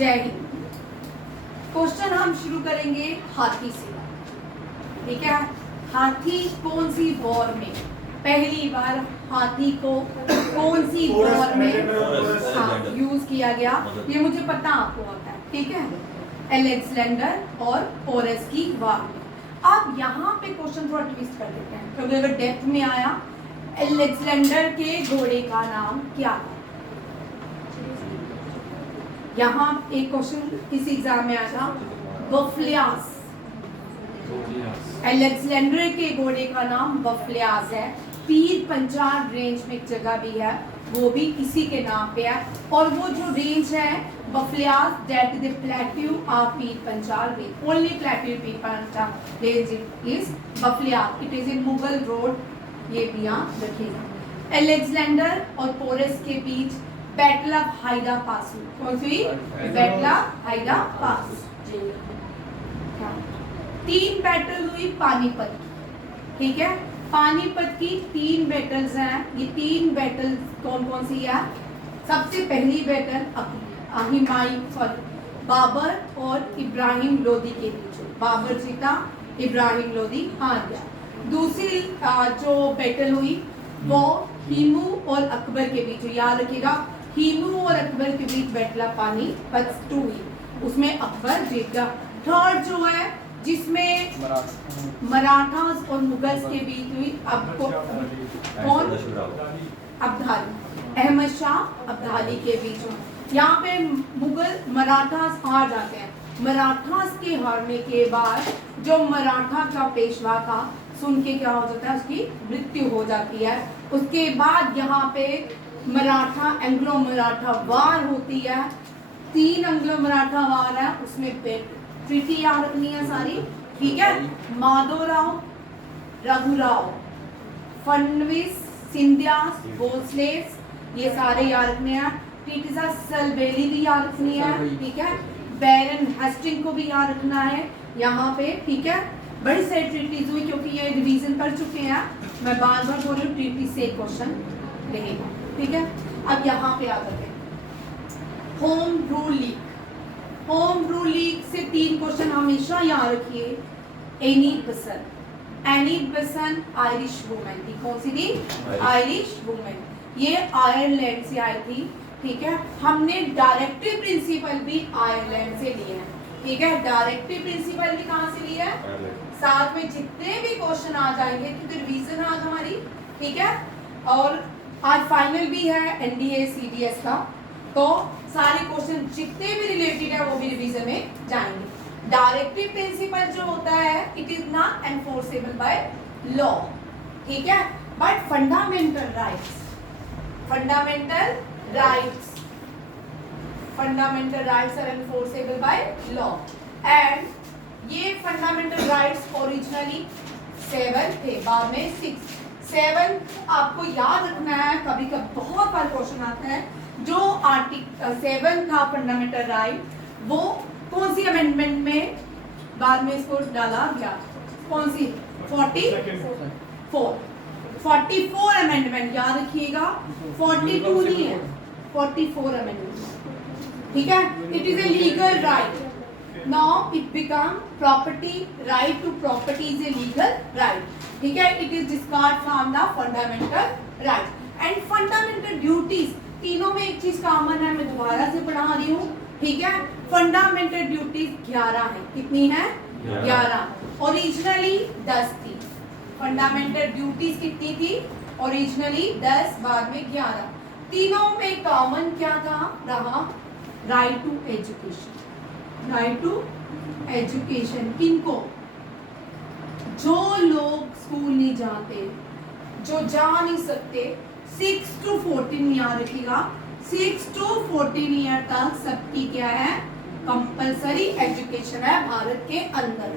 जय हिंद। क्वेश्चन हम शुरू करेंगे हाथी से। ठीक है, हाथी कौन सी वॉर में पहली बार हाथी को कौन सी वॉर में यूज किया गया, ये मुझे पता आपको आता है। ठीक है, अलेक्जेंडर और पोरस की वॉर में। अब यहाँ पे क्वेश्चन थोड़ा ट्विस्ट कर देते हैं, क्योंकि अगर डेप्थ में आया, अलेक्जेंडर के घोड़े का नाम क्या था? यहाँ एक क्वेश्चन किसी एग्जाम में आया था, बफलियास। अलेक्जेंडर के घोड़े का नाम बफलियास है। पीर पंचाल रेंज में एक जगह भी है, वो भी इसी के नाम पे है। और वो जो रेंज है Bafliaz, that is the plateau of Pir Panjal range. Only plateau Pir Panjal range is Bafliaz. It is in Mughal road, ये भी यहाँ रखिएगा। अलेक्जेंडर और पोरस के बीच बैटल ऑफ हाइदा पास हुई। कौन सी? बैटल ऑफ हाइदा पास। तीन बैटल हुई पानीपत की। ठीक है, पानीपत की 3 बैटल्स हैं। ये 3 बैटल कौन कौन सी है? सबसे पहली बैटल बाबर और इब्राहिम लोदी के बीच। बाबर जीता, इब्राहिम लोदी हार गया। दूसरी जो बैटल हुई वो हीमू और अकबर के बीच हुई। याद रखिएगा, हीमू और अकबर के बीच बैटल ऑफ पानीपत 2 हुई, उसमें अकबर जीत गया। थर्ड जो है जिसमें मराठास और मुगल्स के बीच हुई, कौन? अब्दाली, अहमद शाह अब्दाली के बीच में। यहाँ पे मुगल मराठास हार जाते हैं। मराठास के हारने के बाद जो मराठा का पेशवा था, सुन के क्या हो जाता है, उसकी मृत्यु हो जाती है। उसके बाद यहाँ पे मराठा एंग्लो मराठा वार होती है। 3 एंग्लो मराठा वार है, उसमें ट्रीटी याद रखनी है सारी। ठीक है, माधवराव, रघुराव, फडणवीस, सिंधिया, भोसले, ये सारे याद रखने हैं। ट्रीटी सलबेली भी याद रखनी है। ठीक है, बैरन हेस्टिंग को भी याद रखना है यहाँ पे। ठीक है, बड़ी सारी ट्रीटीज हुई, क्योंकि ये रिवीजन कर चुके हैं, मैं बार बार बोल रही हूँ, ट्रीटी से क्वेश्चन रहेगा। ठीक है, अब यहाँ पे आ जाते हैं home rule league. Home rule league से 3 क्वेश्चन हमेशा याद रखिए। एनी बेसन, एनी बेसन आयरिश वुमेन थी। कौन सी थी? Irish women. ये आयरलैंड से आई थी। ठीक है, हमने डायरेक्टिव प्रिंसिपल भी आयरलैंड से लिए हैं। ठीक है, डायरेक्टिव प्रिंसिपल भी कहाँ से लिया है? साथ में जितने भी क्वेश्चन आ जाएंगे, क्योंकि रिवीजन आज हमारी। ठीक है, और आज फाइनल भी है एनडीए सीडीएस का, तो सारे क्वेश्चन जितने भी रिलेटेड है वो भी रिवीजन में जाएंगे। डायरेक्टिव प्रिंसिपल जो होता है, it is not enforceable by law. ठीक है, but fundamental rights, fundamental rights are enforceable by law. And ये फंडामेंटल राइट्स ओरिजिनली 7 थे, बाद में 6। 7 आपको याद रखना है, कभी कभी बहुत बार क्वेश्चन आता है। जो आर्टिकल 7 था फंडामेंटल राइट, वो कौन सी अमेंडमेंट में बाद में इसको डाला गया? कौन सी? 44 अमेंडमेंट याद रखिएगा। 42 नहीं है, 44 अमेंडमेंट। ठीक है, it is a legal right. Now it become property, right to property is a legal right. ठीक है, it is discard from the fundamental right. And fundamental duties, तीनों में एक चीज कॉमन है, मैं दोबारा से पढ़ा रही हूँ। ठीक है, फंडामेंटल ड्यूटीज 11 है। कितनी है? 11। ओरिजिनली 10 थी। फंडामेंटल ड्यूटीज कितनी थी? ओरिजिनली 10, बाद में 11। तीनों में कॉमन क्या था रहा? Right to education. Right to education किनको? जो लोग स्कूल नहीं जाते, जो जा नहीं सकते, 6 to 14 याद रखिएगा, 6 to 14 ईयर तक सबकी क्या है? कंपलसरी एजुकेशन है भारत के अंदर।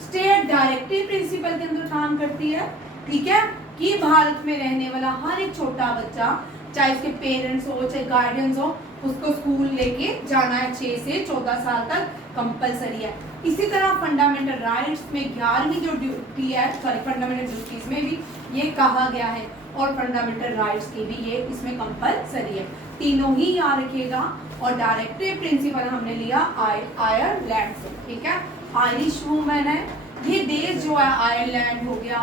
स्टेट डायरेक्टिव प्रिंसिपल के अंदर काम करती है। ठीक है, कि भारत में रहने वाला हर एक छोटा बच्चा, चाहे उसके पेरेंट्स हो चाहे गार्डियंस हो, उसको स्कूल लेके जाना है। 6 से 14 साल तक कंपलसरी है। इसी तरह फंडामेंटल राइट्स में 11वीं जो ड्यूटी है, सॉरी फंडामेंटल ड्यूटीज में भी ये कहा गया है, और फंडामेंटल राइट्स की भी ये इसमें कंपलसरी है। तीनों ही याद रखिएगा। और डायरेक्टिव प्रिंसिपल हमने लिया आयरलैंड से, ठीक है। आयरिश वुमेन है, ये देश जो है आयरलैंड हो गया,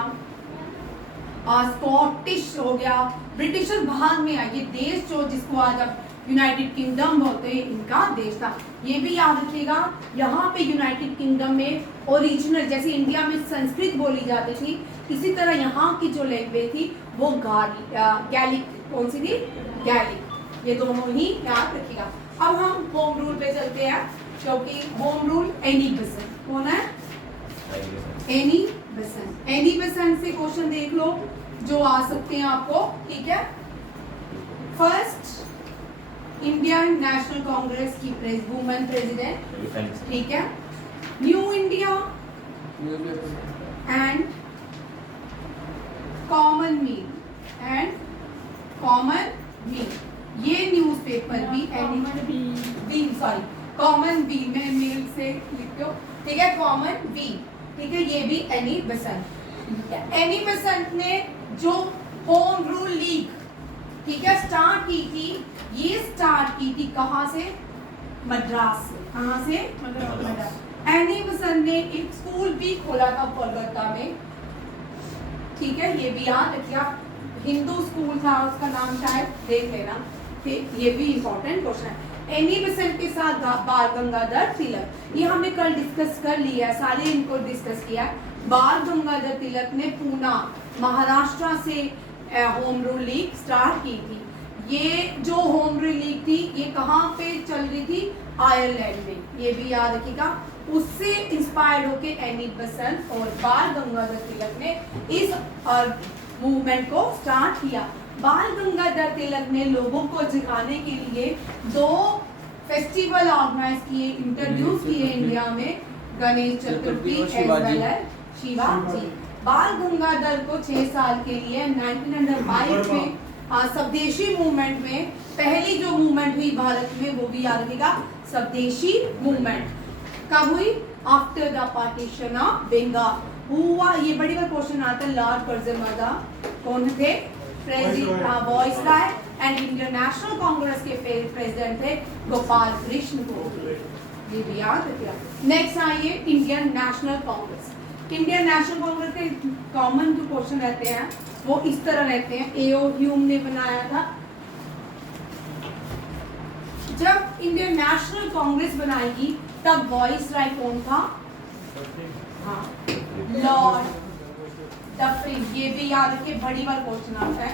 स्कॉटिश हो गया, ब्रिटिशर भाग में है ये देश जो जिसको आज अब यूनाइटेड किंगडम बोलते हैं, इनका देश था। ये भी याद रखिएगा, यहाँ पे यूनाइटेड किंगडम में ओरिजिनल जैसे इंडिया में संस्कृत बोली जाती थी, इसी तरह यहाँ की जो लैंग्वेज थी वो गैलिक, कौन सी थी? गैलिक। ये दोनों ही याद रखिएगा। अब हम होम रूल पे चलते हैं, क्योंकि होम रूल एनी बेसेंट, कौन है? Annie Besant. एनी बेसेंट से क्वेश्चन देख लो जो आ सकते हैं आपको, ठीक है। फर्स्ट इंडियन नेशनल कांग्रेस की वुमेन प्रेसिडेंट, ठीक है। न्यू इंडिया एंड कॉमन मील, ये न्यूज़पेपर भी कॉमन वील में मेल से लिखते हो, ठीक है। कॉमन वील, ठीक है, ये भी एनी बेसेंट। एनी बेसेंट ने जो होम रूल लीग, ठीक है, स्टार्ट की थी, ये स्टार्ट की थी कहाँ से? मद्रास से। कहाँ से? मद्रास। एनी बेसेंट ने एक स्कूल भी खोला था कोलकाता में, ठीक है, ये भी याद रखिए। हिंदू स्कूल था, उसका नाम शायद देख लेना, ठीक, ये भी इंपॉर्टेंट क्वेश्चन है। एनी बेसेंट के साथ बाल गंगाधर तिलक, ये हमने कल डिस्कस कर लिया है, सारे इनको डिस्कस किया। बाल गंगाधर तिलक ने पूना महाराष्ट्र से होम रूल लीग स्टार्ट की थी। ये जो होम रूल लीग थी ये कहाँ पे चल रही थी? आयरलैंड में, ये भी याद रखिएगा। उससे इंस्पायर्ड होके एनी बेसेंट और बाल गंगाधर तिलक ने इस मूवमेंट को स्टार्ट किया। बाल गंगाधर तिलक ने लोगों को सिखाने के लिए 2 फेस्टिवल ऑर्गेनाइज किए, इंट्रोड्यूस किए इंडिया में, Ganesh Chaturthi as well as Shivaji. बाल गंगाधर को 6 साल के लिए 1922 में स्वदेशी मूवमेंट में, पहली जो मूवमेंट हुई भारत में वो भी याद रखिएगा, स्वदेशी मूवमेंट कब हुई? After the partition of Bengal हुआ। ये बड़ी बार क्वेश्चन आता है, लॉर्ड कर्जन कौन थे? President viceroy and Indian national Congress के प्रेसिडेंट थे गोपाल कृष्ण गोखले, ये भी याद रखिएगा। नेक्स्ट आइए Indian national Congress. Indian national Congress के कॉमन जो क्वेश्चन रहते हैं वो इस तरह रहते हैं। एओ ह्यूम ने बनाया था। जब इंडियन नेशनल कांग्रेस बनाएगी तब वायसराय कौन था? हाँ, लॉर्ड डफरिन, ये भी याद रखिए, बड़ी बार क्वेश्चन आता है।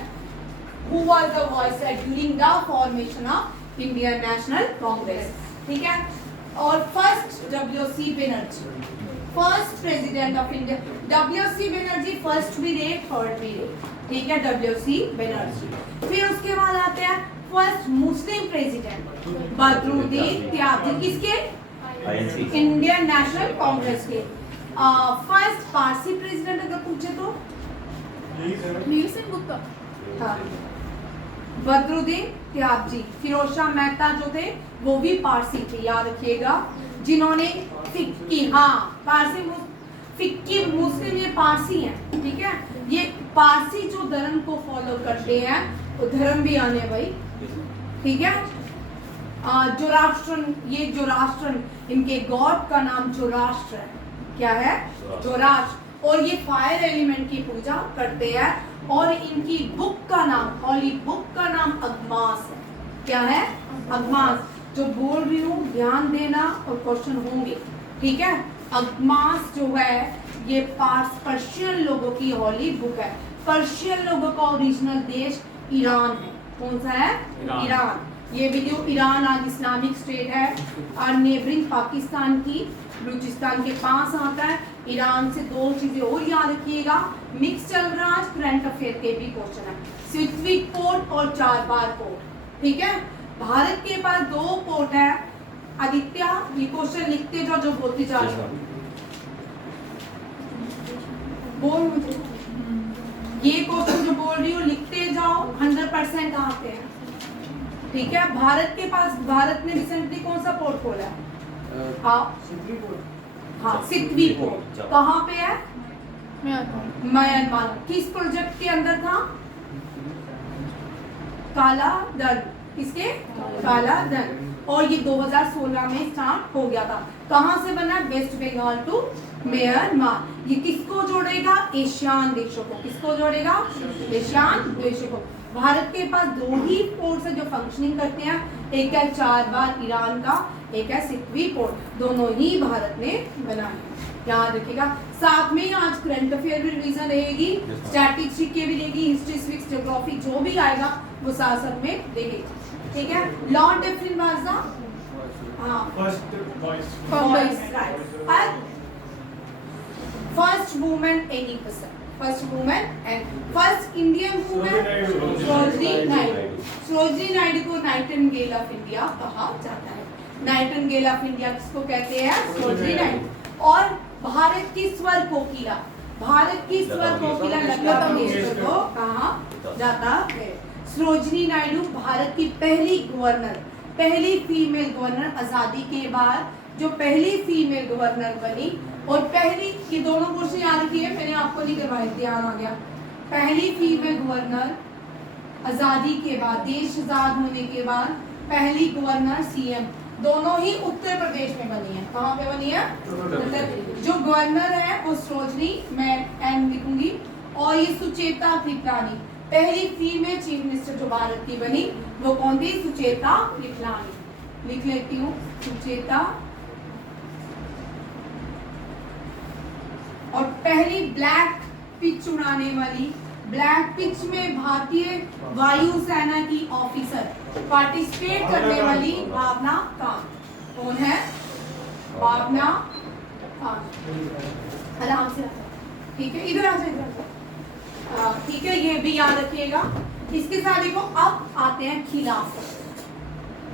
Who was the viceroy during the formation of Indian National Congress, ठीक है। और first WC Banerjee, first president of India. WC Banerjee first भी रहे, थर्ड भी रहे, ठीक है, WC बनर्जी। फिर उसके बाद आते हैं फर्स्ट मुस्लिम प्रेसिडेंट बदरुद्दीन त्यागी, किसके? इंडियन नेशनल कांग्रेस के। फर्स्ट पारसी प्रेसिडेंट अगर पूछे तो मीर सिंह गुप्ता, हाँ, बदरुद्दीन त्यागी। फिरोज शाह मेहता जो थे वो भी पारसी थे, याद रखिएगा, जिन्होंने फिक्की, हाँ पारसी फिक्की मुस्लिम ये पारसी हैं, ठीक है। ये पारसी जो धर्म को फॉलो करते हैं वो धर्म भी आने भाई, ठीक है। जोराष्ट्रन, ये जोराष्ट्रन, इनके गॉड का नाम जोराष्ट्र है, क्या है? जोराष्ट्र। और ये फायर एलिमेंट की पूजा करते हैं और इनकी बुक का नाम, हॉली बुक का नाम अगमास है, क्या है? अगमास। जो बोल रही हूँ ध्यान देना और क्वेश्चन होंगे, ठीक है। अगमास जो है ये पर्शियन लोगों की हॉली बुक है। पर्शियन लोगों का ओरिजिनल देश ईरान है, कौन सा है? ईरान। ये वीडियो, ईरान आज इस्लामिक स्टेट है और नेबरिंग पाकिस्तान की बलूचिस्तान के पास आता है। ईरान से 2 चीजें और याद रखिएगा, मिक्स चल रहा है, करंट अफेयर के भी क्वेश्चन है। सिद्विक पोर्ट और चारबाग पोर्ट, ठीक है। भारत के पास 2 पोर्ट है। आदित्य, ये क्वेश्चन लिखते जाओ जो बोलते जा रहे हो, बोल मुझे ये क्वेश्चन जो बोल रही हो लिखते जाओ, 100% आते हैं, ठीक है। भारत के पास, भारत ने रिसेंटली कौन सा पोर्ट खोला है? हाँ, सिद्वी पोर्ट। कहाँ पे है? म्यांमार। किस प्रोजेक्ट के अंदर था? काला धन। किसके? काला धन। और ये 2016 में स्टार्ट हो गया था। कहाँ से बना? West Bengal to Myanmar. ये किसको जोड़ेगा? एशियान देशों को। किसको जोड़ेगा? एशियान देशों को। भारत के पास 2 ही पोर्ट्स है जो फंक्शनिंग करते हैं, एक है 4 बार ईरान का, एक है सितवी पोर्ट। दोनों ही भारत ने बनाए, याद रखिएगा। साथ में आज करंट अफेयर भी रिवीजन रहेगी, स्टैटिस्टिक्स की भी रहेगी, हिस्ट्री सिविक्स ज्योग्राफी जो भी आएगा वो साथ साथ में रहेगा, ठीक है। Lord Dufferin was the first woman any person, first woman and first Indian woman Sarojini Naidu. Sarojini Naidu को नाइटिंगेल ऑफ इंडिया कहा जाता है। नाइटिंगेल ऑफ इंडिया किसको कहते हैं? सरोजिनी नायडू। और भारत की स्वर कोकिला, भारत की स्वर कोकिला लता मंगेशकर को कहा जाता है। सरोजिनी नायडू भारत की पहली गवर्नर, पहली फीमेल गवर्नर, आजादी के बाद जो पहली फीमेल गवर्नर बनी। और पहली, ये दोनों क्वेश्चन याद रखिए, मैंने आपको नहीं करवाए, ध्यान आ गया। पहली फीमेल गवर्नर आजादी के बाद, देश आजाद होने के बाद पहली गवर्नर सीएम दोनों ही उत्तर प्रदेश में बनी है। कहाँ पे बनी है? उत्तर प्रदेश। जो गवर्नर है वो सरोजिनी, मैं एन लिखूंगी। और ये सुचेता कृपलानी, पहली फीमेल चीफ मिनिस्टर जो भारत की बनी वो कौन थी? सुचेता कृपलानी। लिख लेती हूँ, सुचेता। और पहली ब्लैक पिच उड़ाने वाली, ब्लैक पिच में भारतीय वायुसेना की ऑफिसर पार्टिसिपेट करने वाली भावना कांत। कौन है? भावना कांत। आराम से, ठीक है, इधर आ जाए, ठीक है, ये भी याद रखिएगा। इसके साथ देखो, अब आते हैं खिलाफत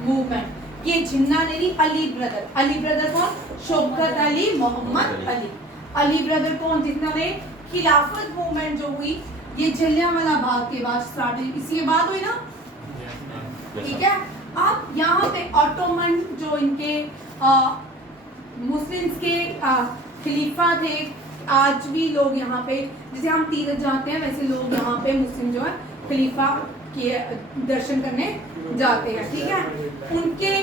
मूवमेंट। ये जिन्ना नेरी अली ब्रदर, अली ब्रदर कौन? शौकत अली, मोहम्मद अली। अली ब्रदर कौन? जिन्होंने खिलाफत मूवमेंट जो हुई ये जलियांवाला बाग के बाद स्टार्ट हुई, इसी के बाद हुई ना, ठीक है। अब यहाँ पे ऑटोमन जो इनके मुस्लिम्स के खलीफा थे, आज भी लोग यहाँ पे, जैसे हम तीरथ जाते हैं वैसे लोग यहाँ पे मुस्लिम जो है खलीफा के दर्शन करने जाते हैं, ठीक है। उनके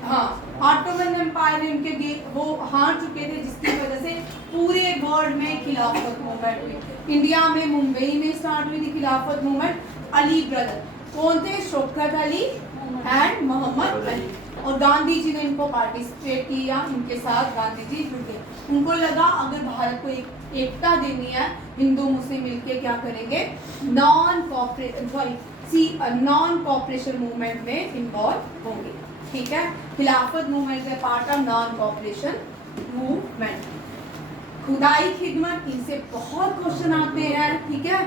ऑटोमन एम्पायर इनके वो हार चुके थे, जिसकी वजह से पूरे वर्ल्ड में खिलाफत मूवमेंट हुई। इंडिया में मुंबई में स्टार्ट हुई थी खिलाफत मूवमेंट। अली ब्रदर कौन थे? शौकत अली एंड मोहम्मद अली। और गांधी जी ने इनको पार्टिसिपेट किया, इनके साथ गांधी जी जुड़े। उनको लगा अगर भारत को एकता देनी है, हिंदू मुस्लिम मिलके क्या करेंगे, नॉन कोऑपरेशन मूवमेंट में इन्वॉल्व होंगे, ठीक है। खिलाफत मूवमेंट है part of non cooperation movement. खुदाई खिदमत, इनसे बहुत क्वेश्चन आते हैं, ठीक है।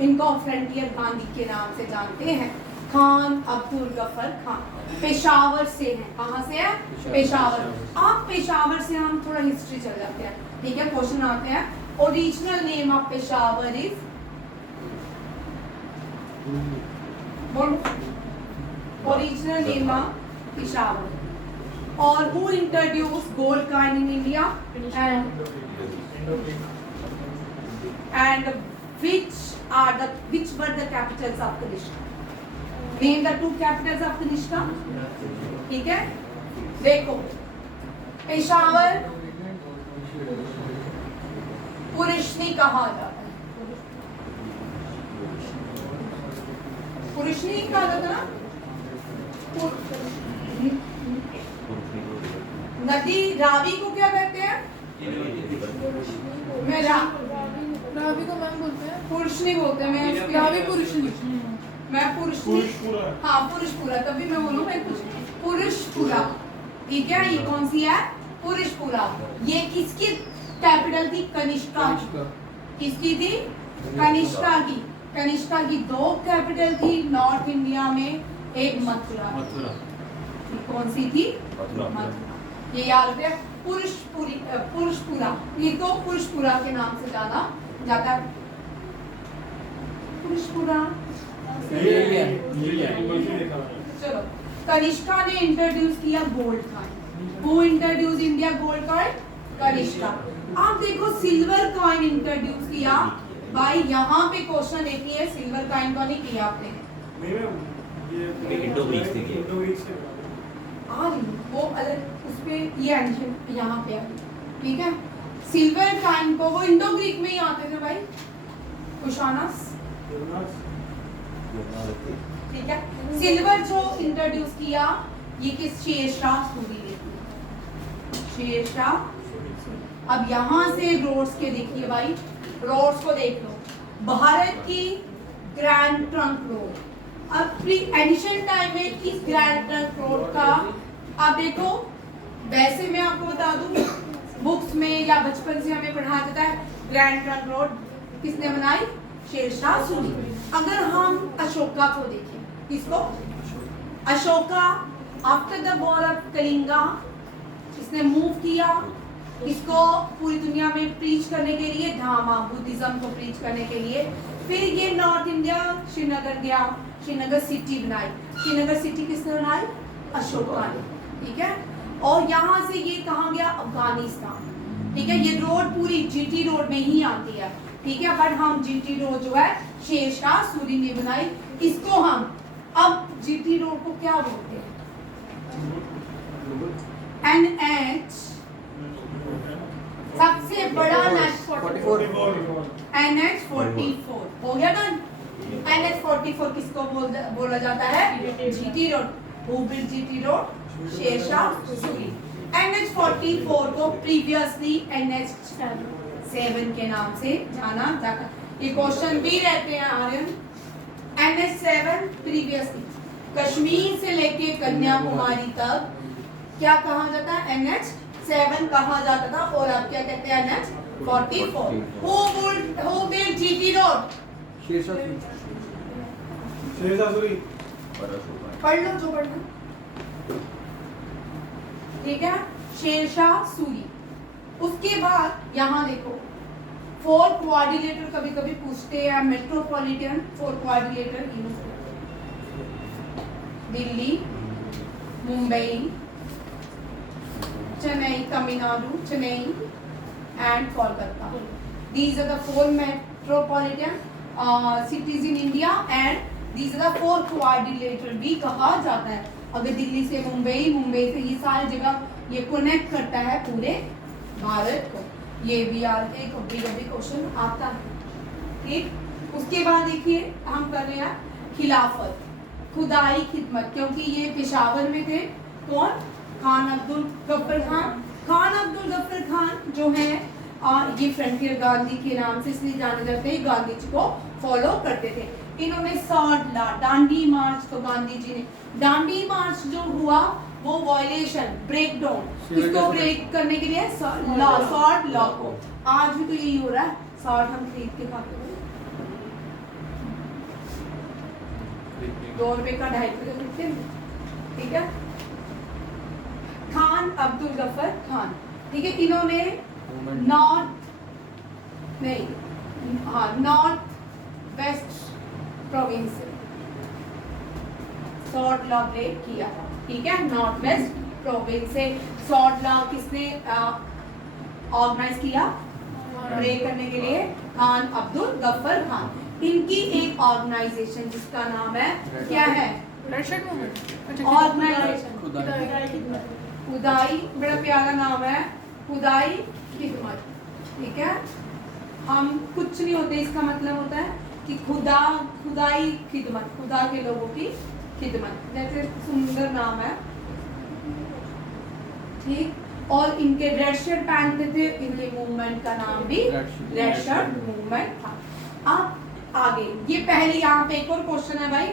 इनको फ्रंटियर गांधी के नाम से जानते हैं। खान अब्दुल गफर खान पेशावर से हैं। कहाँ से है? पेशावर। आप पेशावर से हम थोड़ा हिस्ट्री चल जाते हैं, ठीक है। क्वेश्चन आते हैं, original name of Peshawar is, original name of Peshawar. और who introduced gold coin in India and which were the capitals of Kanishka? Name the 2 capitals of Kanishka, ठीक है। देखो, पेशावर पुरुषनी कहा जाता है, पुरुषनी कहा जाता ना। नदी रावी को क्या कहते हैं? मैं रावी को मैम बोलते हैं, पुरुषनी बोलते हैं। मैं रावी पुरुषनी, मैं पुरुषनी, हाँ पुरुषपुरा, तभी मैं बोलूँ मैं पुरुषपुरा, ठीक है। ये कौन सी है? पुरुषपुरा। ये किसकी कैपिटल थी? कनिष्का। किसकी थी? कनिष्का की। कनिष्का की 2 कैपिटल थी नॉर्थ इंडिया में, एक मथुरा, कौन सी थी? मथुरा। ये याद रखिए, पुरुषपुरा, ये तो पुरुषपुरा के नाम से जाना जाता है। पुरुषपुरा। चलो, कनिष्का ने इंट्रोड्यूस किया gold coin. Who introduce India gold coin? Kanishka. आप देखो, सिल्वर कॉइन इंट्रोड्यूस किया भाई, यहाँ पे क्वेश्चन देखिए, है सिल्वर कॉइन को नहीं किया आपने? आ रही हूँ, वो अलग उस पे ये एडिशन यहाँ पे आ रही, ठीक है। सिल्वर काइन को वो इंडो ग्रीक में ही आते थे भाई, कुशानस, ठीक है। सिल्वर जो इंट्रोड्यूस किया ये किस शेरशाह सूरी ने किया, शेरशाह। अब यहाँ से रोड्स के देखिए भाई, रोड्स को देख लो, भारत की ग्रैंड ट्रंक रोड। अब प्री एडिशन टाइम में इस ग्रैंड ट्रंक रोड का आप देखो, वैसे मैं आपको बता दूं बुक्स में या बचपन से हमें पढ़ाया जाता है ग्रैंड ट्रंक रोड किसने बनाई, शेरशाह सूरी। अगर हम अशोका को देखें, किसको, Ashoka after the war of Kalinga इसने मूव किया, इसको पूरी दुनिया में प्रीच करने के लिए, धामा बुद्धिज्म को प्रीच करने के लिए। फिर ये नॉर्थ इंडिया श्रीनगर गया, श्रीनगर सिटी बनाई। श्रीनगर सिटी किसने बनाई, अशोका ने, ठीक है। और यहाँ से ये कहाँ गया, अफगानिस्तान, ठीक है। ये रोड पूरी जीटी रोड में ही आती है, ठीक है। बट हम जीटी रोड जो है शेरशाह सूरी ने बनाई, इसको हम अब जीटी रोड को क्या बोलते हैं, NH सबसे बड़ा NH44 हो गया ना। NH44 किसको बोला जाता है, GT road, Hubli GT road, Sher Shah Suri. NH44 को प्रीवियसली NH7 के नाम से जाना जाता है, ये क्वेश्चन भी रहते हैं आर्यन। NH7 प्रीवियसली कश्मीर से लेके कन्याकुमारी तक क्या कहा जाता है, NH7 कहा जाता था, और अब क्या कहते हैं, NH44। Who built GT road, Sher Shah Suri, पढ़ लो जो पढ़ना, ठीक है, शेरशाह सूरी। उसके बाद यहाँ देखो 4 क्वाड्रिलेटर कभी कभी पूछते हैं, metropolitan 4 quadrilateral, Delhi, Mumbai, Chennai, Tamil Nadu, Chennai and Kolkata. These are the 4 metropolitan cities in India and these are the 4 quadrilateral भी कहा जाता है। अगर दिल्ली से मुंबई, मुंबई से ये सारी जगह ये कनेक्ट करता है पूरे भारत को। ये भी यार एक कभी क्वेश्चन आता है, ठीक। उसके बाद देखिए हम कर रहे हैं खिलाफत, खुदाई खिदमत, क्योंकि ये पेशावर में थे, कौन, खान अब्दुल गफ्फर खान। खान अब्दुल गफ्फर खान जो है ये फ्रंटियर गांधी के नाम से इसलिए जाने जाते हैं, गांधी जी को फॉलो करते थे। इन्होंने सॉर्ट लॉ, डांडी मार्च, तो गांधी जी ने डांडी मार्च जो हुआ वो वायलेशन, ब्रेक डाउन, किसको ब्रेक करने के लिए, लॉ, सॉर्ट लॉ को। आज भी तो यही हो रहा है, सॉर्ट हम खरीद के खाते हैं, 2 रुपए का 2.5 रुपए खरीदते हैं, ठीक है। खान अब्दुल गफ्फर खान, ठीक है। इन्होंने नॉर्थ वेस्ट प्रोविंस से सॉर्ट लॉ ब्रेक किया था, ठीक है। नॉर्थ वेस्ट प्रोविंस से सॉर्ट लॉ किसने ऑर्गेनाइज किया, ब्रेक करने के लिए, खान अब्दुल गफ्फर खान। इनकी एक ऑर्गेनाइजेशन जिसका नाम है क्या है, ऑर्गेनाइजेशन खुदाई, बड़ा प्यारा नाम है, खुदाई खिदमत, ठीक है। हम कुछ नहीं होते, इसका मतलब होता है कि खुदाई खिदमत, खुदा के लोगों की खिदमत, जैसे सुंदर नाम है, ठीक। और इनके रेड शर्ट पहनते थे, इनके मूवमेंट का नाम भी रेड शर्ट मूवमेंट था। अब आगे ये पहले यहाँ पे एक और क्वेश्चन है भाई,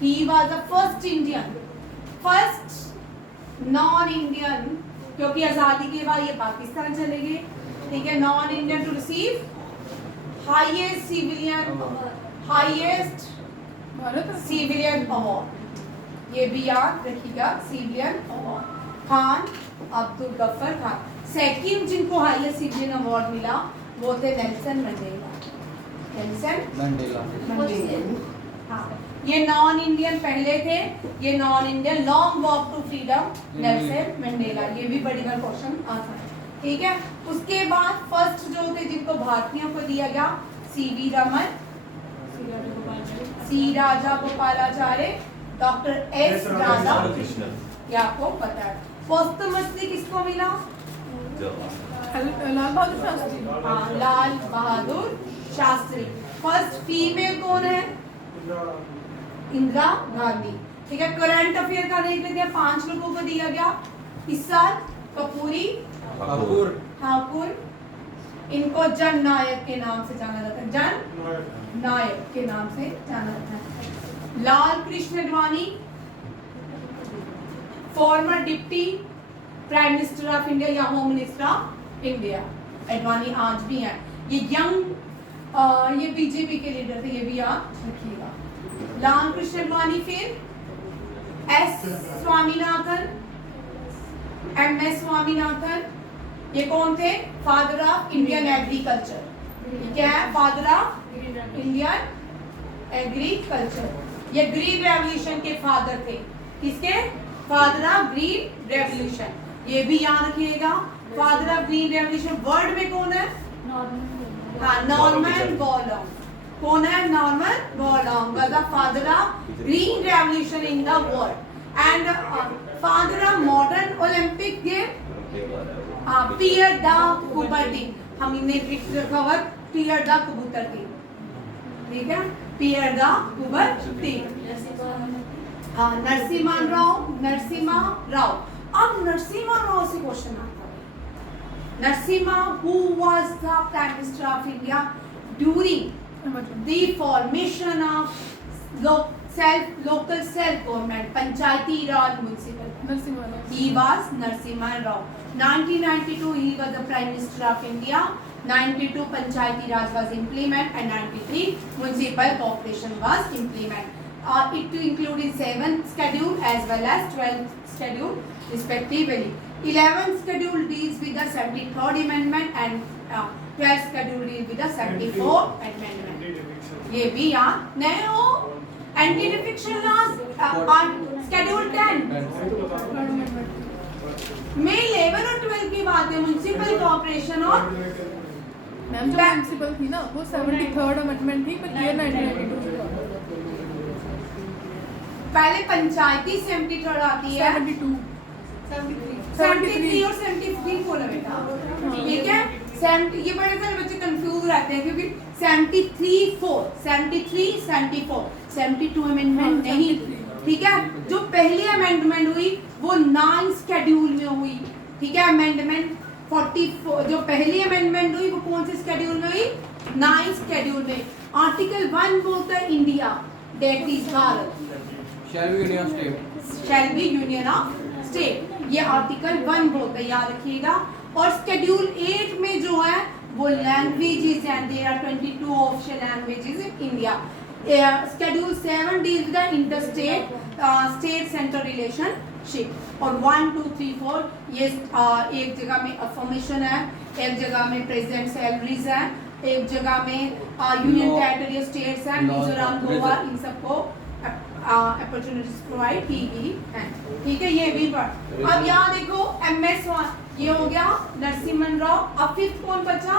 he was the first Indian, first non Indian, क्योंकि आजादी के बाद ये पाकिस्तान चले गए, ठीक है, non Indian to receive highest civilian award, ये भी याद रखिएगा, civilian award, Khan Abdul Ghaffar Khan. Second जिनको हाईएस्ट सिविलियन अवार्ड मिला वो थे नेल्सन मंडेला, हाँ, ये नॉन इंडियन पहले थे, ये non Indian, long walk to freedom, Nelson Mandela, ये भी बड़ी बार क्वेश्चन आता है, ठीक है। उसके बाद फर्स्ट जो थे जिनको भारतीयों को दिया गया, सीवी रमन, सी राजा गोपालाचार्य, डॉक्टर एस राधा कृष्णन, ये आपको पता है। पोस्टमसली किसको मिला? लाल बहादुर शास्त्री। हाँ, लाल बहादुर शास्त्री। फर्स्ट फीमेल कौन है? इंदिरा गांधी। ठीक है, करंट अफेयर का देख लेते हैं। 5 लोगों को दिया गया इस साल। कपूरी ठाकुर, इनको जन नायक के नाम से जाना जाता है, जन नायक के नाम से जाना जाता है। Lal Krishna Advani, former deputy prime minister of India या home minister of India. Advani आज भी हैं। ये यंग ये बीजेपी के लीडर थे, ये भी याद रखिएगा। लाल कृष्ण अडवाणी, फिर एस स्वामीनाथन, एमएस स्वामीनाथन, ये कौन थे? Father of Indian agriculture. क्या है? Father of Indian agriculture. ये ग्रीन रेवोल्यूशन के फादर थे। किसके? Father of green revolution. ये भी याद रखिएगा। Father of green revolution word में कौन है? हाँ, नॉर्मन बॉरलॉग। कौन है? Norman Borlaug was the father of green revolution in the world and father of modern Olympic game. हाँ, पियर द कुबरटी। हम इन्हें रखा हुआ पियर द कबूतर। ठीक है, पियर द कुबरटी। हाँ, नरसिम्हा राव। अब नरसिम्हा राव से क्वेश्चन आता है। Narasimha who was the prime minister of India during the formation of local self government, Panchayati Raj municipal. He was Narasimha Rao. 1992 he was the Prime Minister of India. 92 Panchayati Raj was implemented and 93 municipal corporation was implemented. It included 7th schedule as well as 12th schedule respectively. 11th schedule deals with the 73rd amendment and 12th schedule deals with the 74th amendment. ये भी याद नहीं हो? Anti defection laws on schedule 10 में 11 और 12 की बात है। म्युनिसिपल कॉर्पोरेशन और मैम जो म्युनिसिपल थी ना वो 73rd अमेंडमेंट थी पर ईयर 1992 पहले पंचायती 73rd आती है। 72 73 और 73 बोला बेटा। ठीक है, 70 ये बड़े सारे बच्चे कंफ्यूज रहते हैं क्योंकि 73 72 अमेंडमेंट नहीं। ठीक है, जो पहली अमेंडमेंट हुई वो 9 शेड्यूल में हुई। ठीक है, अमेंडमेंट 44 जो पहली अमेंडमेंट हुई वो कौन से शेड्यूल में हुई? 9 शेड्यूल में। आर्टिकल 1 बोलता है India that is Bharat shall be union of state. ये आर्टिकल 1 बोलता है, याद रखिएगा। और शेड्यूल 8 में जो है वो languages and there are 22 official languages in India. Schedule 7 deals with the interstate state centre relationship. और 1 2 3 4 ये एक जगह में अफर्मेशन है, एक जगह में प्रेसिडेंट सैलरीज है, एक जगह में यूनियन टेरिटरी स्टेट्स हैं, मिजोरम गोवा, इन सबको अपॉर्चुनिटीज प्रोवाइड की गई है। ठीक है, ये भी पढ़। अब यहाँ देखो एमएस ये हो गया नरसिम्हा राव। अब फिफ्थ कौन बचा?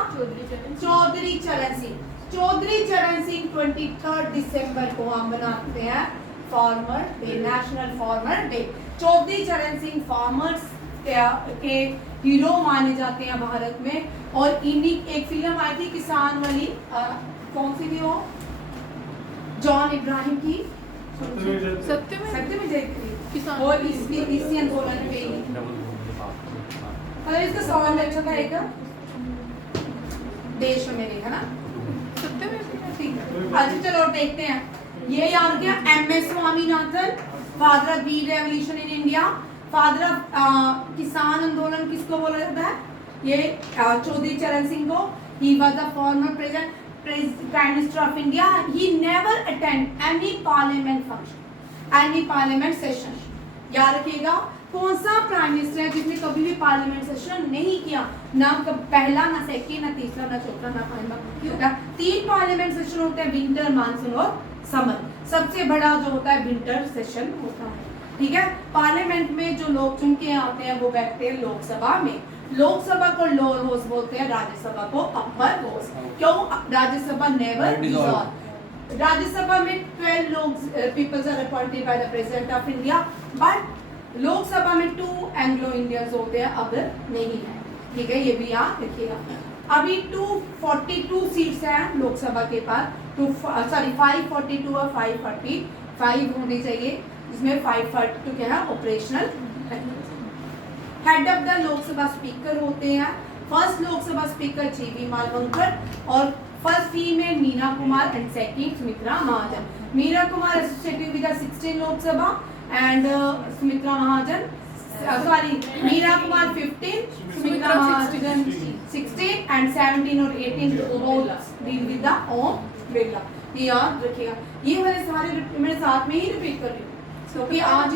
चौधरी चरण सिंह। चौधरी चरण सिंह 23 दिसंबर को हम मनाते हैं farmer day, national farmer day. Chaudhary Charan Singh farmers के हीरो माने जाते हैं भारत में। और इन्हीं एक फिल्म आई थी किसान वाली, कौन सी थी वो? जॉन इब्राहिम की सत्य में किसान और इसी आंदोलन पे अगर इसका सवाल अच्छा था एक देश में मेरे, है ना? सत्य में ठीक है। अच्छा चलो देखते हैं। ये याद किया MS Swaminathan, father of green revolution in India. Father of किसान आंदोलन किसको बोला जाता है? ये चौधरी चरण सिंह को। He was the former present Prime Minister of India. He never attend any parliament function, any parliament session. याद रखिएगा कौन सा प्राइम मिनिस्टर है जिसने कभी भी पार्लियामेंट सेशन नहीं किया? ना पहला, ना सेकंड, ना तीसरा, ना चौथा, ना पांचवा। 3 पार्लियामेंट सेशन होते हैं, विंटर, मानसून और समर। सबसे बड़ा जो होता है विंटर सेशन होता है। ठीक है, पार्लियामेंट में जो लोग चुन के आते हैं वो बैठते हैं लोकसभा में। लोकसभा को लोअर हाउस बोलते हैं, राज्यसभा को अपर हाउस। क्यों? Rajya Sabha never dissolve. राज्यसभा में 12 लोग peoples are appointed by the president of India, but Lok Sabha में 2 एंग्लो इंडियंस होते हैं, अब नहीं है, ठीक है, ये भी याद रखिएगा। अभी 242 सीट्स हैं लोकसभा के पास, 542 और 545 होनी चाहिए, जिसमें 542 क्या है operational. Head of the Lok Sabha speaker होते हैं, फर्स्ट लोकसभा स्पीकर जीवी मालवंकर और first female Meena Kumar and second Sumitra Mahajan. Meena Kumar associated with the 16 Lok Sabha and Sumitra Mahajan Meena Kumar 15, Sumitra Mahajan 16 and 17 और 18 both deal with the Om Birla. ये याद रखिएगा, ये वाले सारे मैं साथ में ही रिपीट कर रही हूँ क्योंकि आज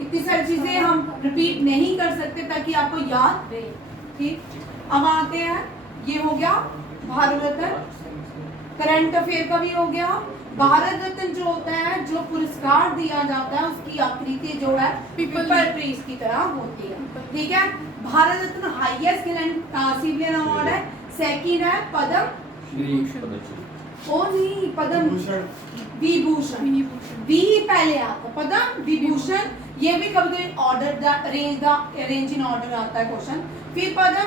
इतनी सारी चीजें हम रिपीट नहीं कर सकते ताकि आपको याद रहे, ठीक। अब आते हैं, ये हो गया भारत रत्न, करंट अफेयर का भी हो गया। भारत रत्न जो होता है, जो पुरस्कार दिया जाता है, उसकी आकृति जो है पीपल ट्रीज की तरह होती है, ठीक है। Bharat Ratna highest civilian award है, सेकंड है पद्म, ओ नहीं पद्म विभूषण, वी पहले आता, पद्म विभूषण, ये भी कभी कभी ऑर्डर अरेंज इन ऑर्डर आता है क्वेश्चन, फिर पद्म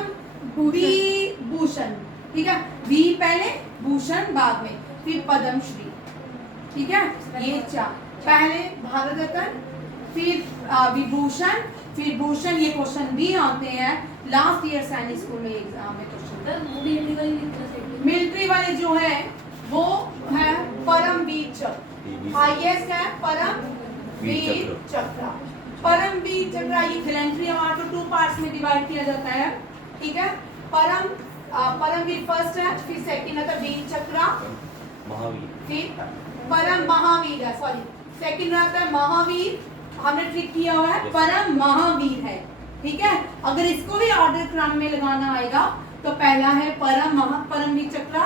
विभूषण, ठीक है, वी पहले भूषण बाद में, फिर पद्म श्री, ठीक है। ये चार, पहले भारत रत्न, फिर विभूषण, फिर भूषण, ये क्वेश्चन भी आते हैं लास्ट ईयर सैनिक स्कूल में एग्जाम में क्वेश्चन। मिलिट्री वाले जो है वो है परमवीर चक्र, हाईएस्ट है परमवीर चक्र। परमवीर चक्र ये गैलेंट्री अवार्ड को 2 पार्ट्स में डिवाइड किया जाता है, ठीक है। परमवीर फर्स्ट है, फिर सेकंड है वीर चक्र, महावीर, फिर परम महावीर है, सॉरी सेकंड रहता है महावीर, हमने ट्रिक किया हुआ है, परम महावीर है, ठीक है। अगर इसको भी ऑर्डर क्रम में लगाना आएगा तो पहला है परमवीर चक्र,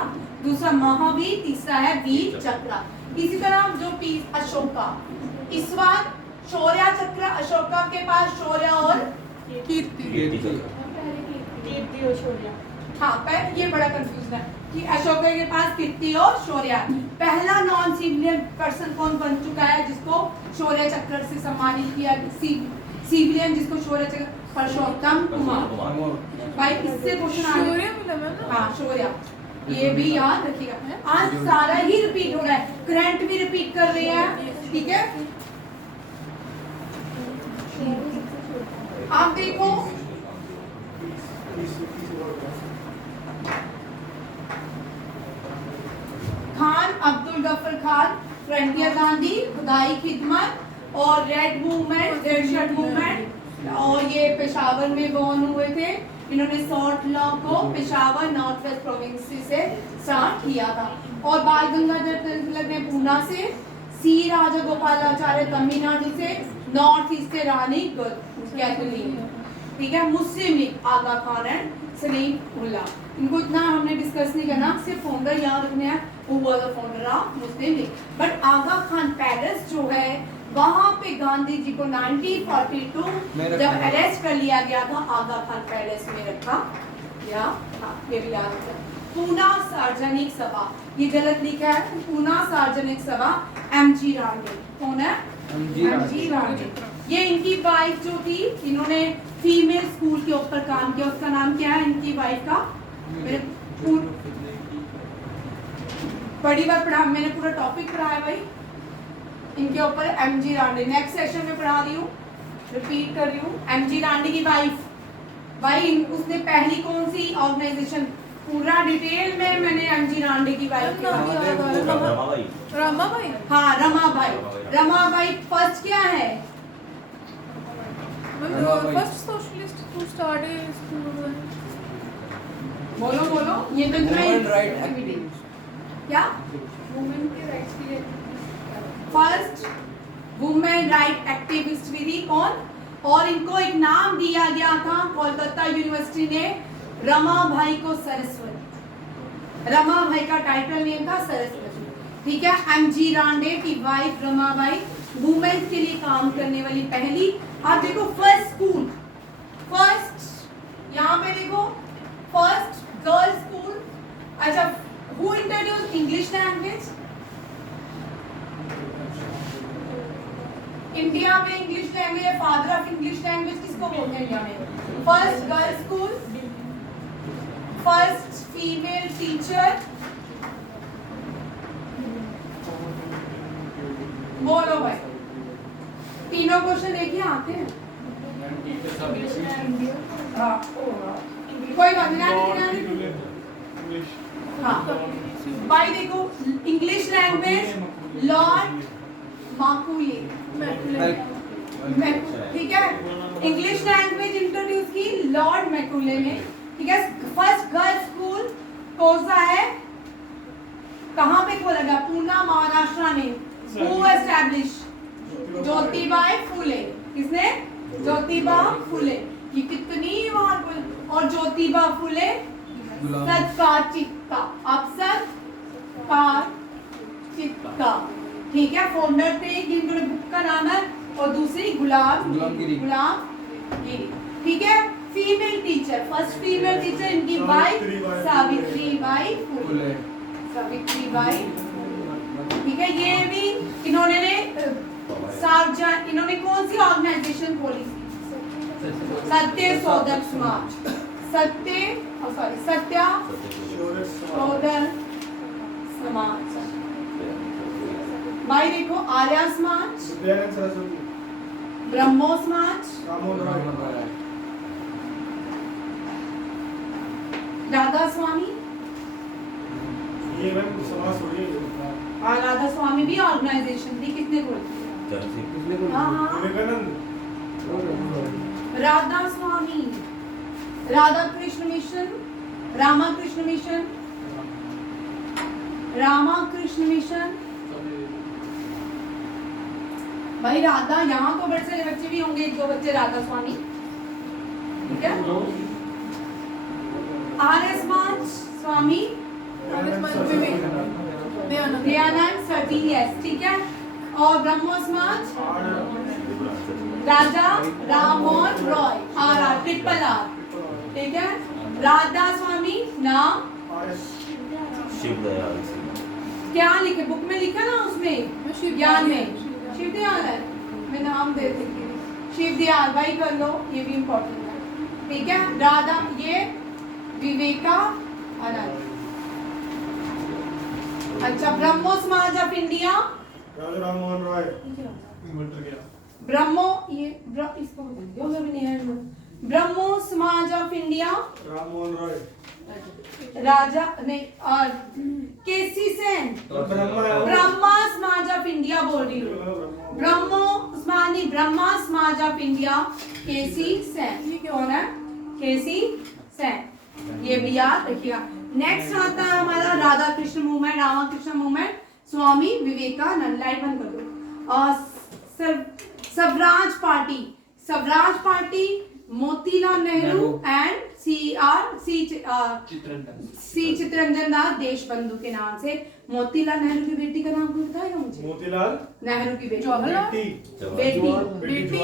दूसरा महावीर, तीसरा है वीर चक्र। इसी तरह जो पीस अशोका, इस बार शौर्य चक्र, अशोका के पास शौर्य और कीर्ति, और शौर्य, हाँ पर ये बड़ा कंफ्यूजन है कि अशोका के पास कीर्ति और शौर्य। पहला नॉन सिविलियन पर्सन कौन बन चुका है जिसको शौर्य चक्र से सम्मानित किया, सिविलियन जिसको शौर्य चक्र, परशोत्तम कुमार। भाई इससे क्वेश्चन आ शौर्य मिला मैं ना, हाँ शौर्य, ये भी याद रखिएगा। आज सारा ही रिपीट हो रहा है, करंट भी रिपीट कर रहे हैं, ठीक है। आप देखो खान अब्दुल गफर खान, फ्रंटियर गांधी, खुदाई खिदमत और red movement, red shirt movement, और ये पेशावर में बॉर्न हुए थे। इन्होंने शॉर्ट लॉ को पेशावर नॉर्थ वेस्ट प्रोविंस से स्टार्ट किया था। और बाल गंगाधर तिलक ने पूना से, सी राजा गोपालाचार्य तमिलनाडु से, नॉर्थ ईस्ट से रानी कैथरीन, ठीक है। मुस्लिम लीग आगा खान एंड सलीम उल्ला, इनको इतना हमने डिस्कस नहीं करना, सिर्फ फाउंडर याद रखने हैं, वो was the founder of Muslim League. But Aga Khan palace जो है वहां पे गांधी जी को 1942 जब अरेस्ट कर लिया गया था, आगा खान पैलेस में रखा गया था, ये भी याद रखना। पूना सार्वजनिक सभा, ये गलत लिखा है, पूना सार्वजनिक सभा एमजी रांडे, कौन है एमजी रांडे। ये इनकी वाइफ जो थी, इन्होंने फीमेल स्कूल के ऊपर काम किया, उसका नाम क्या है इनकी वाइफ का, बड़ी बार पढ़ा मैंने, पूरा टॉपिक पढ़ाया भाई इनके ऊपर, एमजी रांडे। नेक्स्ट सेशन में पढ़ा रही हूँ, रिपीट कर रही हूँ। एमजी रांडे की वाइफ, भाई उसने पहली कौन सी ऑर्गेनाइजेशन, पूरा डिटेल में मैंने एमजी रांडे की वाइफ रमाबाई, रमाबाई, हाँ रमाबाई। रमाबाई फर्स्ट क्या है, first socialist to start a school, बोलो बोलो, ये तो क्या वुमेन के राइट्स के लिए फर्स्ट वुमेन राइट एक्टिविस्ट भी थी कौन, और इनको एक नाम दिया गया था कोलकाता यूनिवर्सिटी ने, रमाबाई को सरस्वती, रमाबाई का टाइटल नेम था सरस्वती, ठीक है। एमजी रांडे की वाइफ रमाबाई, वुमेन के लिए काम करने वाली पहली। आप देखो फर्स्ट स्कूल, फर्स्ट यहाँ पे देखो फर्स्ट गर्ल्स स्कूल। अच्छा, who introduce English language, India में इंग्लिश इंग्लिश लैंग्वेज या फादर ऑफ इंग्लिश लैंग्वेज किसको बोलते हैं इंडिया में? First girl school, first female teacher, बोलो भाई। तीनों क्वेश्चन देखिए आते हैं। हाँ, कोई बात नहीं। हाँ भाई देखो, इंग्लिश लैंग्वेज लॉर्ड माकुले, ठीक है। इंग्लिश लैंग्वेज इंट्रोड्यूस की लॉर्ड मैकुले ने, ठीक है। फर्स्ट गर्ल्स स्कूल कौन सा है, कहाँ पे खोला गया? पूना महाराष्ट्र में। Who establish? ज्योतिबाई फुले। किसने? ज्योतिबा फुले। ये कितनी बार, और ज्योतिबा फुले सत्कार चित्ता, अब सत्कार चित्ता, ठीक है। फाउंडर थे, जिनके बुक का नाम है, और दूसरी गुलामगिरी, ठीक है। Female teacher, first female teacher इनकी बाई सावित्रीबाई फुले, सावित्रीबाई, ठीक है। ये भी इन्होंने इन्होंने कौन सी ऑर्गेनाइजेशन खोली थी? सत्य शोधक समाज, सत्य शोधक समाज। भाई देखो, आर्य समाज, ब्रह्मो समाज, राधा स्वामी, हाँ राधा स्वामी भी ऑर्गेनाइजेशन थी। किसने खोली? हाँ, Radha Swami, Radha Krishna mission, Ramakrishna mission, Ramakrishna mission. भाई राधा, यहाँ तो बड़े सारे बच्चे भी होंगे, जो बच्चे राधा स्वामी, ठीक है। आर्य समाज स्वामी दयानंद सरस्वती, ठीक है। और Brahmo Samaj Raja Rammohan Roy, RR, triple R, ठीक है। राधा स्वामी नाम शिव दयाल, क्या लिखे बुक में, लिखा ना उसमें ज्ञान में, शिव दयाल है। मैं नाम दे देती हूँ, शिव दयाल, भाई कर लो, ये भी इम्पोर्टेंट है, ठीक है। राधा, ये विवेकानंद। अच्छा, ब्रह्मो समाज ऑफ इंडिया राजा राममोहन रॉय, ब्रह्मो, ये इसको ब्रह्मो समाज ऑफ इंडिया राममोहन रॉय, राजा नहीं, और केसी सेन, ब्रह्मा समाज ऑफ इंडिया बोल रही हूँ। ब्रह्मो समाज नहीं, ब्रह्मा समाज ऑफ इंडिया, केसी सेन। ये कौन है? केसी सेन, ये भी याद रखिएगा। नेक्स्ट आता है हमारा Radha Krishna movement, Ramakrishna movement, Swami Vivekananda. Light बंद कर दो। और Swaraj Party, Swaraj Party Motilal Nehru and C Chittaranjan Das Deshbandhu के नाम से। मोतीलाल नेहरू की बेटी का नाम कोई बताएगा मुझे? मोतीलाल नेहरू की बेटी, बेटी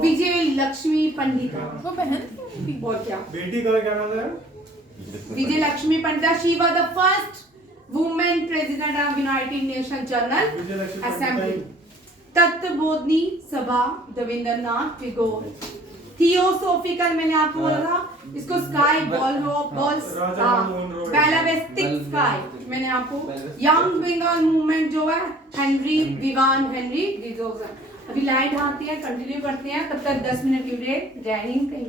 विजय लक्ष्मी पंडित, वो बहन थी। और क्या बेटी का क्या नाम है? Vijay Lakshmi Pandit. She was the first women president of United Nation General Assembly. Tattvabodhini Sabha Debendranath Tagore. Theosophical, मैंने आपको बोला था, इसको स्काई बॉल बेलावेस्टिक स्काई, मैंने आपको। यंग बंगाल मूवमेंट जो है, हेनरी डिसोजा। अभी लाइट आती है, कंटिन्यू करते हैं, तब तक 10 मिनट की ब्रेक। जय हिंद।